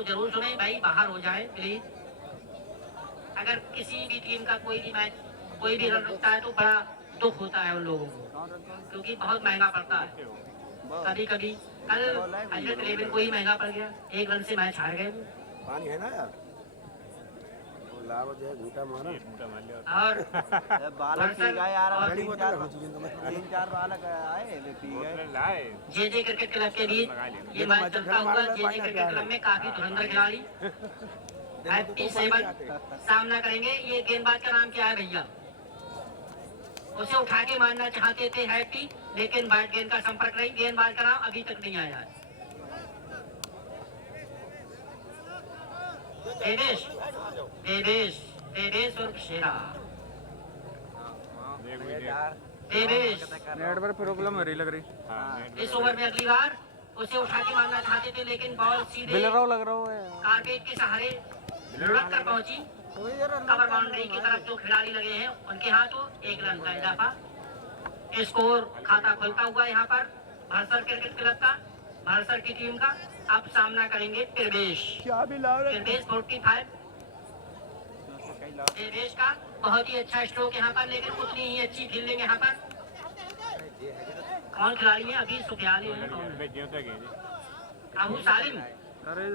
को जरूर सुने भाई, बाहर हो जाए प्लीज। अगर किसी भी टीम का कोई भी मैच कोई भी रन रुकता है तो बड़ा दुख होता है उन लोगों को, क्योंकि बहुत महंगा पड़ता है। कभी कभी कल हजरत लेविन को ही महंगा पड़ गया, 1 रन से मैच हार गए। पानी है ना यार, लावा जो है घूटा मारा और बालक पी गए यार, और 3-4 बालक आए वे पी गए। जे क्रिकेट क्लब के बीच ये मैच चलता हुआ। जे क्रिकेट क्लब में काफी धुरंधर खिलाड़ी हैप्पी 7 सामना करेंगे। ये गेंदबाज का नाम क्या है भैया? उसे उठा के मारना चाहते थे हैप्पी, लेकिन बैट गेंद का संपर्क नहीं। गेंदबाज का नाम अभी तक नहीं आया है। देवेश देवेश देवेश उर्फ शेरा। देवेश नेट पर प्रॉब्लम हो रही लग रही। इस ओवर में अगली बार उसे उठा के मारना चाहते थे, लेकिन बॉल सीधे लग रहा है कारपेट के सहारे लुढ़क कर पहुंची कवर बाउंड्री की तरफ। जो खिलाड़ी लगे हैं उनके हाथों 1 रन का इजाफा। स्कोर खाता खुलता हुआ यहाँ पर भरसर क्रिकेट क्लब का, भरसर की टीम का। अब सामना करेंगे प्रवेश। प्रवेश 45। प्रवेश का बहुत ही अच्छा स्ट्रोक यहाँ पर, लेकिन उतनी ही अच्छी फील्डिंग यहाँ पर। कौन खिलाड़ी है अभी? सुखियाली है। अबू सालिम। अरे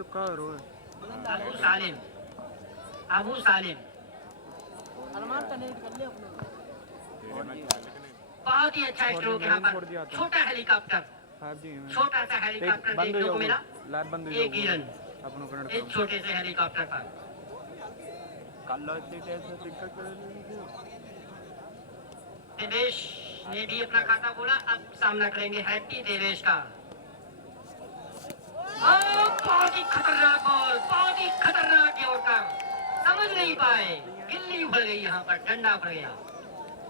अबू सालिम, अबू सालिम बहुत ही अच्छा स्ट्रोक यहाँ पर। छोटा हेलीकॉप्टर, छोटा सा हेलीकॉप्टर देखने को मिला। 1 ही रन इस छोटे से हेलीकॉप्टर पर। देवेश ने भी अपना खाता खोला। अब सामना करेंगे हैप्पी देवेश का। बहुत ही खतरनाक बॉल, बहुत ही खतरनाक यॉर्कर, समझ नहीं पाए, गिल्ली उभर गई यहाँ पर, डंडा पड़ गया।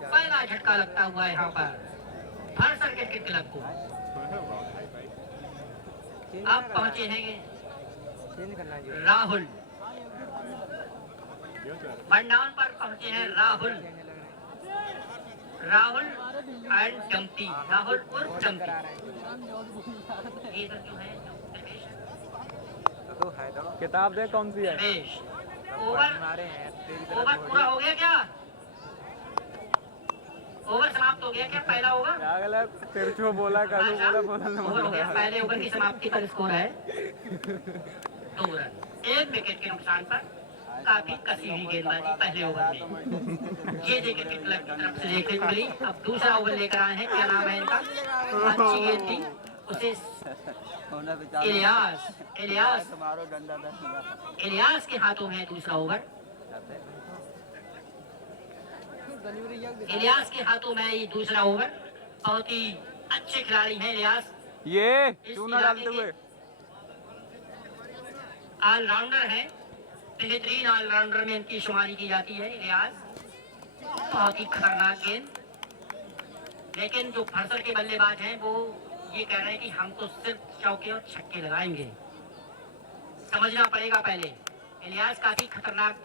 पहला झटका लगता हुआ यहाँ पर भरसर क्रिकेट क्लब को। अब पहुंचे हैं राहुल, वनडाउन पर पहुंचे हैं राहुल। राहुल एंड डम्पी, राहुल उर्फ डम्पी। ये जो है किताब दे कौन सी है? ओवर पूरा हो गया क्या? ओवर समाप्त हो गया क्या? पहला ओवर तिरछो बोला ओवर हो गया। पहले ओवर की समाप्ति पर स्कोर है 2 रन, 1 विकेट के नुकसान पर। काफी कसी हुई गेंदबाजी पहले ओवर में ये क्रिकेट क्लब की तरफ से देखने को मिली। अब दूसरा ओवर लेकर आए हैं, क्या नाम है इनका? अच्छी गेंद थी उसे इलियास के हाथों में दूसरा ओवर। इलियास के हाथों में ये दूसरा ओवर। बहुत ही अच्छे खिलाड़ी हैं इलियास, ये चूना डालते हुए ऑलराउंडर है, बेहतरीन ऑलराउंडर में इनकी शुमारी की जाती है इलियास। बहुत ही खतरनाक गेंद, लेकिन जो भरसर के बल्लेबाज हैं वो ये कह रहे हैं कि हम तो सिर्फ चौके और छक्के लगाएंगे। समझना पड़ेगा पहले। इलियास काफी खतरनाक,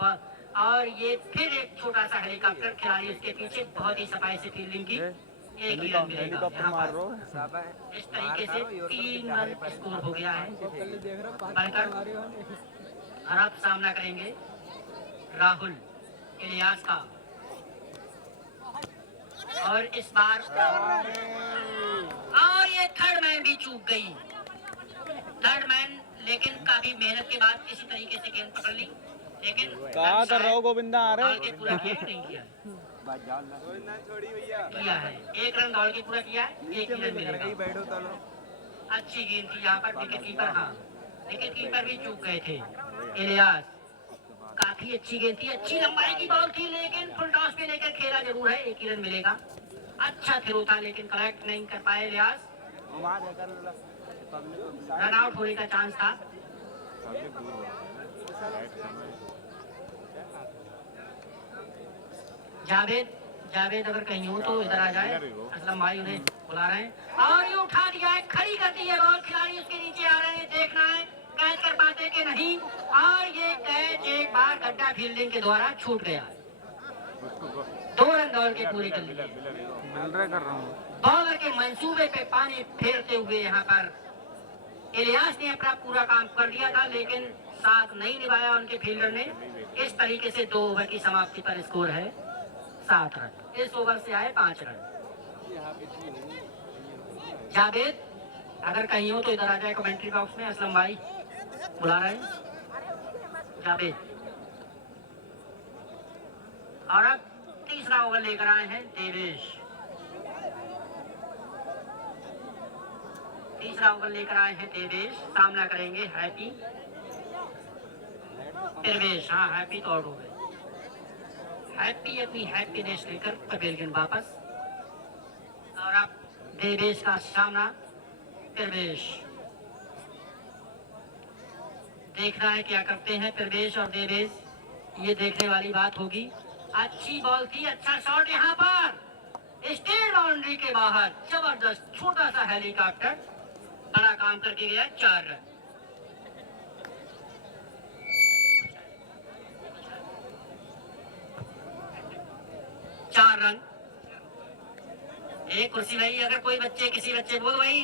और ये फिर एक छोटा सा हेलीकॉप्टर खिलाड़ी उसके पीछे, बहुत ही सफाई से फील्डिंग की। 1 ही रन मिलेगा यहाँ पर। इस तरीके से 3 रन स्कोर हो गया है बनकर। और अब सामना करेंगे राहुल इलियास का। और इस बार और ये थर्ड मैन भी चूक गई। थर्ड मैन लेकिन काफी मेहनत के बाद किसी तरीके से गेंद पकड़ ली, लेकिन कहा कर रहा हो गोविंदा? आ रहे पूरा किया नहीं किया है। 1 रन दौड़ के पूरा किया है, 1 रन मिलेगा। अच्छी गेंद थी यहाँ पर। विकेट कीपर, हाँ विकेट कीपर भी चूक गए थे। इलियास काफी अच्छी गेंद थी, अच्छी लंबाई की बॉल थी, लेकिन फुल टॉस पे लेकर खेला जरूर है। 1 ही रन मिलेगा। अच्छा थ्रो था, लेकिन कलेक्ट नहीं कर पाए इलियास। रन आउट होने का चांस था। जावेद अगर कहीं हो तो इधर आ जाए। असलम भाई उन्हें बुला रहे हैं। और ये उठा दिया है, खड़ी कर दी है बॉल। खिलाड़ी उसके नीचे आ रहे हैं, देखना है कैच कर पाते कि नहीं। और ये कैच एक बार गड्ढा फील्डिंग के द्वारा छूट गया। 2 रन दौड़ के पूरे कर लिए। कर रहा हूँ। बॉलर के मंसूबे पे पानी फेरते हुए यहाँ पर इलियास ने अपना पूरा काम कर दिया था, लेकिन साथ नहीं निभाया उनके फील्डर ने। इस तरीके से 2 ओवर की समाप्ति पर स्कोर है 7 रन। इस ओवर से आए 5 रन। जावेद अगर कहीं हो तो इधर आ जाए कमेंट्री बॉक्स में। असलम भाई बुला रहे हैं जावेद। और अब तीसरा ओवर लेकर आए हैं देवेश। तीसरा ओवर लेकर आए हैं देवेश। सामना करेंगे हैप्पी परवेश। हाँ हैप्पी तो आउट हो गए। हैप्पी अपनी हैप्पीनेस लेकर पवेलियन वापस। और अब देवेश का सामना परवेश। देखना है क्या करते हैं परवेश और देवेश, ये देखने वाली बात होगी। अच्छी बॉल थी, अच्छा शॉट यहाँ पर स्टेट बाउंड्री के बाहर। जबरदस्त छोटा सा हेलीकॉप्टर बड़ा काम करके गया। 4 रन। एक कुर्सी भाई, अगर कोई बच्चे किसी बच्चे बोल भाई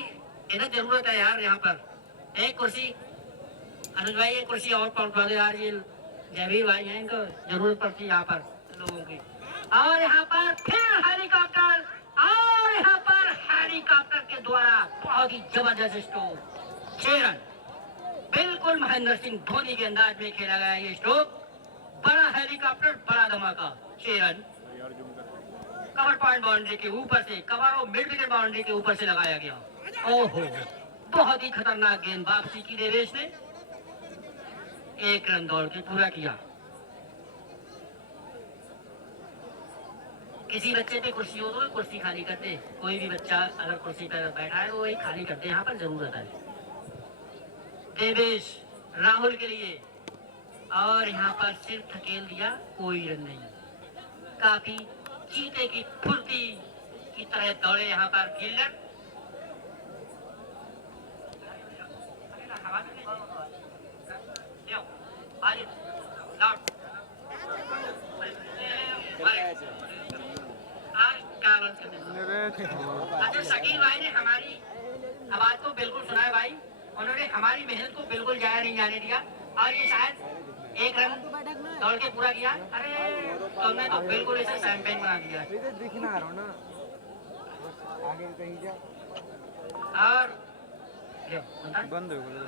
इधर जरूरत है यार, यहाँ पर एक कुर्सी। अनुज भाई एक कुर्सी और पहुंचवा दो यार, ये जयवीर भाई हैं, इनको जरूरत पड़ती है यहाँ पर लोगों की। और यहाँ पर फिर हेलीकॉप्टर, और यहाँ पर हेलीकॉप्टर के द्वारा बहुत ही जबरदस्त स्ट्रोक। 6 रन। बिल्कुल महेंद्र सिंह धोनी के अंदाज में खेला गया ये स्ट्रोक। बड़ा हेलीकॉप्टर, बड़ा धमाका। 6 रन। कवर पॉइंट बाउंड्री के ऊपर से, कवर और मिड विकेट बाउंड्री के ऊपर से लगाया गया। ओहो, बहुत ही खतरनाक गेंद। वापसी की देवेश ने 1 रन दौड़ के पूरा किया। किसी बच्चे पे कुर्सी हो तो कुर्सी खाली कर दे। कोई भी बच्चा अगर कुर्सी पर बैठा है तो वही खाली कर दे, यहाँ पर जरूरत है। देवेश राहुल के लिए, और यहाँ पर सिर्फ धकेल दिया, कोई रन नहीं। काफी चीते की फुर्ती की तरह दौड़े यहाँ पर फील्डर। अच्छा शकील भाई ने हमारी आवाज को बिल्कुल सुना है भाई, उन्होंने हमारी मेहनत को बिल्कुल जाया नहीं जाने दिया। और ये शायद 1 रन दौड़ के पूरा किया। अरे तुमने तो बिल्कुल इसे शैंपेन बना दिया। दिखना रहो ना आगे कहीं जा। और बंद हो गया।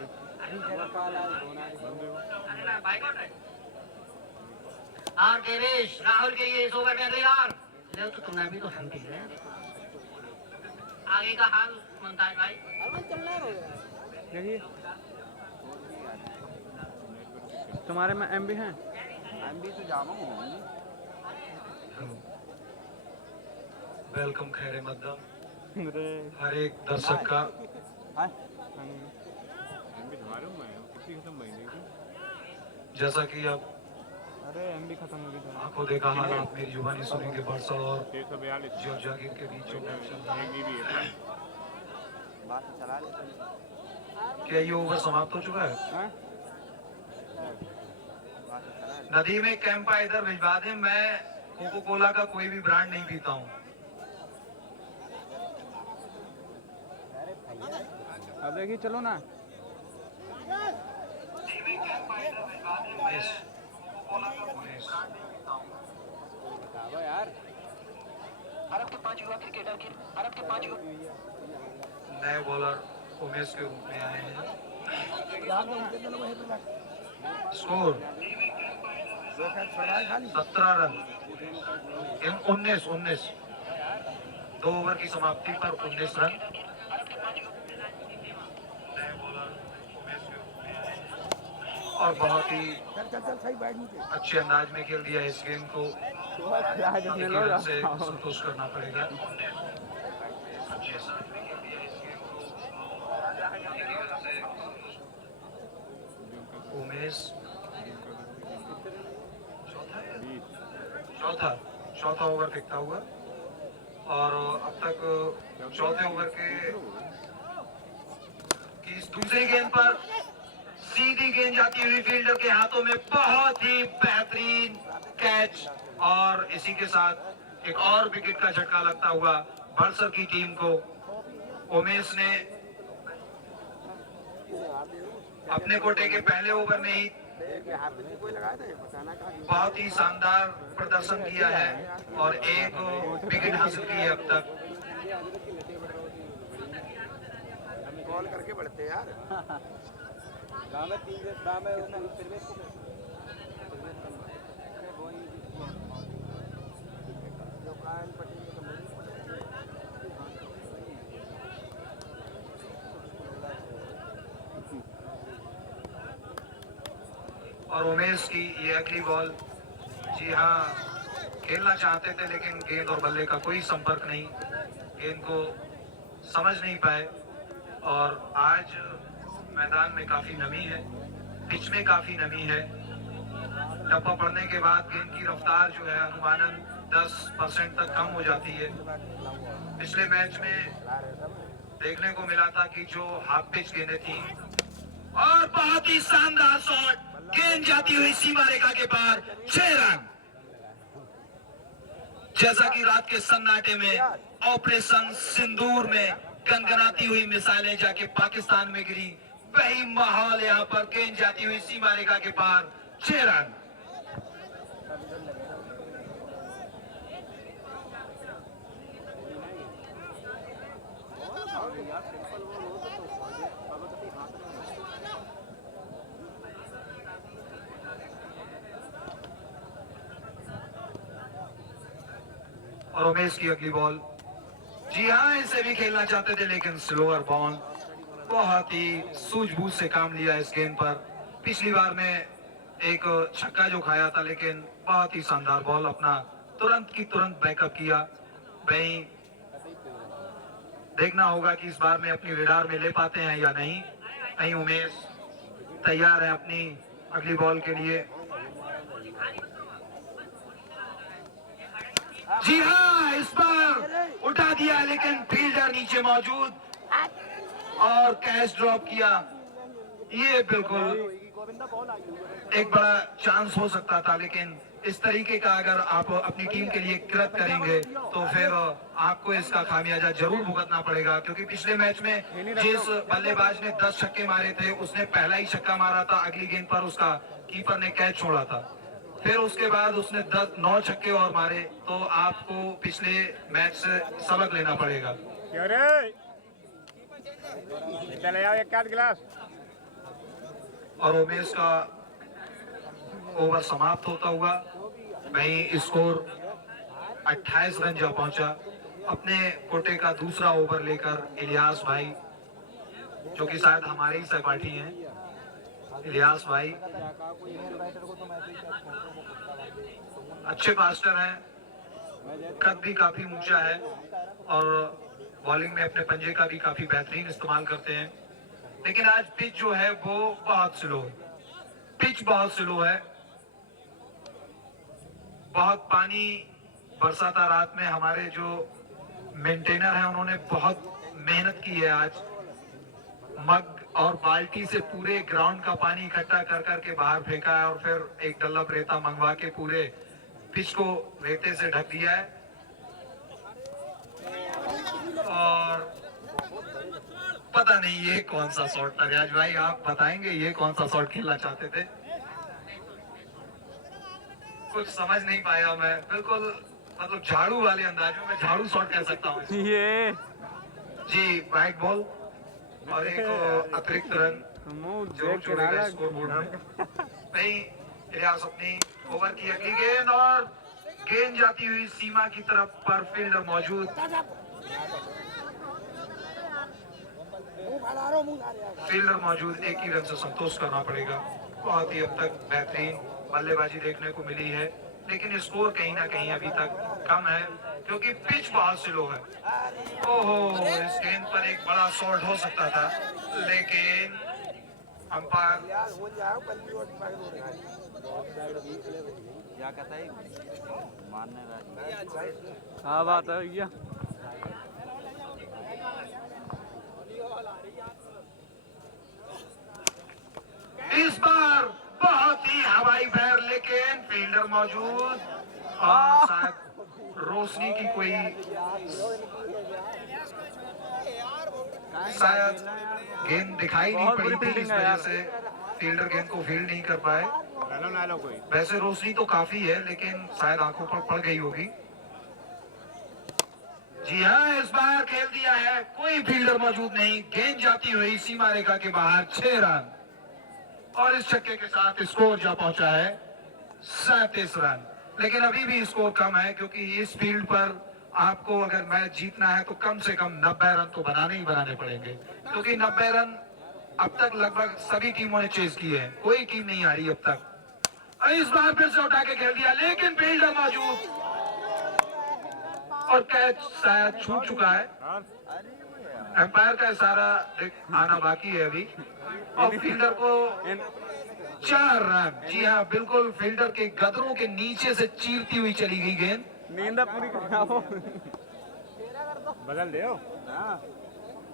और देवेश राहुल के लिए इस ओवर में अगले यार ले तो तुमने भी तो हम भी है। आगे का हाल मुमताज भाई देखिए तुम्हारे में एमबी हैं। एमबी तो जामा हूँ। वेलकम खैर मकदम हर एक दर्शक का। जैसा कि आप अरे एमबी खत्म हो गई। आंखों देखा हालात मेरी जुबानी सुनेंगे बरसड़ और जॉर्जिया के बीच जो मैच चल रहा है। क्या ये ओवर समाप्त हो चुका है? नदी में कैंपा इधर भिजवा दें। मैं कोको कोला का कोई भी ब्रांड नहीं पीता हूँ। अब देखिए चलो ना। यार अरब के 5 युवा क्रिकेटर के अरब के 5 नए बॉलर उमेश के रूप में आए हैं। स्कोर 17 रन 19 2 ओवर की समाप्ति पर 19 रन। और बहुत ही अच्छे अंदाज में खेल दिया। इस गेम को से संतोष करना पड़ेगा। उमेश चौथा ओवर फेंकता हुआ। और अब तक चौथे ओवर के की दूसरी गेंद पर सीधी गेंद जाती हुई फील्डर के हाथों में। बहुत ही बेहतरीन कैच। और इसी के साथ एक और विकेट का झटका लगता हुआ बड़सर की टीम को। उमेश ने अपने कोटे के पहले ओवर में ही कोई लगाया था बताना का बहुत ही शानदार प्रदर्शन किया है और एक विकेट हासिल की है अब तक। कॉल करके बढ़ते हैं यार। गाँव में 3 गाँव में उसने फिर भी जो कान पट्टी में और उमेश की ये अगली बॉल। जी हाँ, खेलना चाहते थे लेकिन गेंद और बल्ले का कोई संपर्क नहीं, गेंद को समझ नहीं पाए। और आज मैदान में काफी नमी है, पिच में काफी नमी है। टप्पा पड़ने के बाद गेंद की रफ्तार जो है अनुमानन 10% तक कम हो जाती है। पिछले मैच में देखने को मिला था कि जो हाफ पिच गेंदें थी और बहुत ही शानदार शॉट, गेंद जाती हुई सीमा रेखा के पार, 6 रन। जैसा कि रात के सन्नाटे में ऑपरेशन सिंदूर में गनगनाती हुई मिसाइलें जाके पाकिस्तान में गिरी, वही माहौल यहाँ पर, गेंद जाती हुई सीमा रेखा के पार, 6 रन। और उमेश की अगली बॉल। जी हाँ, इसे भी खेलना चाहते थे लेकिन स्लोअर बॉल, बहुत ही सूझबूझ से काम लिया इस गेंद पर। पिछली बार में एक छक्का जो खाया था लेकिन बहुत ही शानदार बॉल, अपना तुरंत की तुरंत बैकअप किया। वहीं देखना होगा कि इस बार में अपनी रडार में ले पाते हैं या नहीं। कहीं उमेश तैयार है अपनी अगली बॉल के लिए। जी हाँ, इस बार उठा दिया लेकिन फील्डर नीचे मौजूद और कैच ड्रॉप किया। ये बिल्कुल एक बड़ा चांस हो सकता था, लेकिन इस तरीके का अगर आप अपनी टीम के लिए कृत करेंगे तो फिर आपको इसका खामियाजा जरूर भुगतना पड़ेगा। क्योंकि पिछले मैच में जिस बल्लेबाज ने 10 छक्के मारे थे उसने पहला ही छक्का मारा था, अगली गेंद पर उसका कीपर ने कैच छोड़ा था। फिर उसके बाद उसने 9 छक्के और मारे, तो आपको पिछले मैच से सबक लेना पड़ेगा। एक गिलास। और उमेश का ओवर समाप्त होता हुआ वहीं स्कोर 28 रन जा पहुंचा। अपने कोटे का दूसरा ओवर लेकर इलियास भाई, जो कि शायद हमारे ही सहपाठी हैं, इलियास भाई अच्छे फास्टर हैं, कद भी काफी ऊंचा है और बॉलिंग में अपने पंजे का भी काफी बेहतरीन इस्तेमाल करते हैं। लेकिन आज पिच जो है वो बहुत स्लो है, पिच बहुत स्लो है। बहुत पानी बरसा था रात में। हमारे जो मेंटेनर हैं उन्होंने बहुत मेहनत की है आज, मग और बाल्टी से पूरे ग्राउंड का पानी इकट्ठा कर करके बाहर फेंका है और फिर एक डल्लप रेता मंगवा के पूरे पिच को रेते से ढक दिया है। और पता नहीं ये कौन सा शॉट था रियाज भाई, आप बताएंगे ये कौन सा शॉट खेलना चाहते थे? कुछ समझ नहीं पाया मैं, बिल्कुल मतलब झाड़ू वाले अंदाज में, मैं झाड़ू शॉट कह सकता हूँ ये जी। वाइट बॉल और एक अतिरिक्त रन जरूर जोड़ेगा स्कोर बोर्ड में। नहीं, इलियास अपनी ओवर की अगली गेंद और गेंद जाती हुई सीमा की तरफ पर फील्डर मौजूद, फील्डर मौजूद, एक ही रन से संतोष करना पड़ेगा। बहुत ही अब तक बेहतरीन बल्लेबाजी देखने को मिली है लेकिन स्कोर कहीं ना कहीं अभी तक कम है क्योंकि पिच बहुत स्लो है। ओहो, इस गेंद पर एक बड़ा शॉट हो सकता था लेकिन अंपायर क्या कहता है मानने राजी। हाँ बात है भैया। इस बार बहुत ही हवाई फैर लेकिन फील्डर मौजूद और शायद रोशनी की कोई शायद गेंद दिखाई नहीं बहुत पड़ी बुरी थी, इस फील्डिंग है वजह यार। से फील्डर गेंद को फील्ड नहीं कर पाए। ना लो कोई। वैसे रोशनी तो काफी है लेकिन शायद आंखों पर पड़ गई होगी। जी हाँ, इस बार खेल दिया है, कोई फील्डर मौजूद नहीं, गेंद जाती हुई सीमा रेखा के बाहर 6 रन और इस छक्के के साथ स्कोर जा पहुंचा है 37 रन। लेकिन अभी भी स्कोर कम है क्योंकि इस फील्ड पर आपको अगर मैच जीतना है तो कम से कम 90 रन तो बनाने ही बनाने पड़ेंगे, क्योंकि 90 रन अब तक लगभग सभी टीमों ने चेज किए हैं, कोई टीम नहीं हारी अब तक। और इस बार फिर से उठा के खेल दिया लेकिन फील्डर मौजूद और कैच शायद छूट चुका है। एम्पायर का इशारा आना बाकी है अभी और फील्डर को 4 रन। जी हाँ, बिल्कुल फील्डर के गदरों के नीचे से चीरती हुई चली गई गेंद। नींद पूरी कराओ। बदल दे।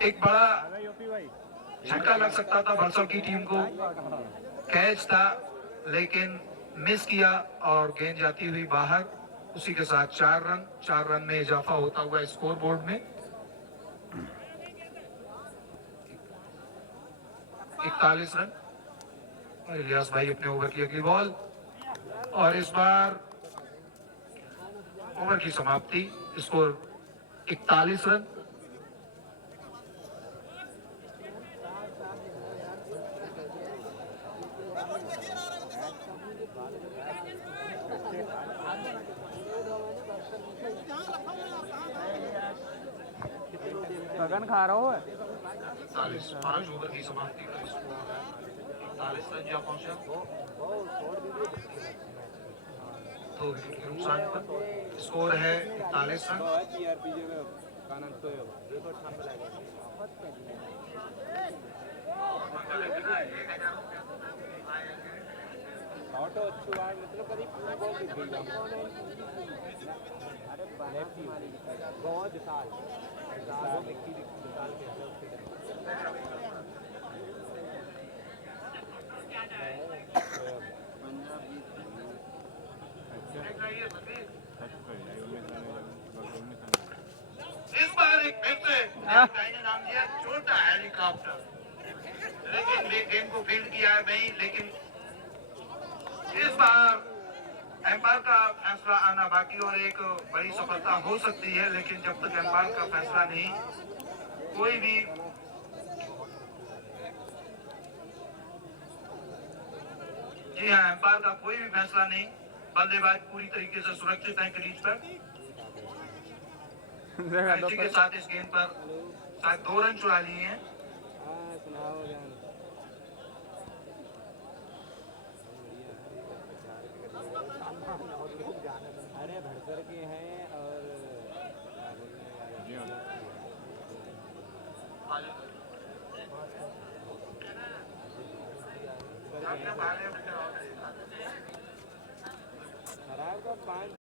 एक बड़ा झटका लग सकता था बरसों की टीम को, कैच था लेकिन मिस किया और गेंद जाती हुई बाहर। उसी के साथ 4 रन में इजाफा होता हुआ स्कोर बोर्ड में 41 रन। और इलियास भाई अपने ओवर की अगली बॉल और इस बार ओवर की समाप्ति, स्कोर 41 रन। गगन खा रहा हो। 5 ओवर की समाप्ति का स्कोर 41 रन जा पहुंचा। 2 विकेट के नुकसान पर स्कोर है 41 रन। इस बार एक फिर से ने नाम दिया छोटा हेलीकॉप्टर, लेकिन गेम को फील्ड किया है नहीं। लेकिन इस बार एम्पायर का फैसला आना बाकी और एक बड़ी सफलता हो सकती है, लेकिन जब तक एम्पायर का फैसला नहीं कोई भी जी हाँ, एम्पायर का कोई भी फैसला नहीं। बल्लेबाज पूरी तरीके से सुरक्षित है क्रीज पर। इसी के साथ इस गेंद पर शायद 2 रन चुरा लिए हैं। अरे भड़कर के हैं और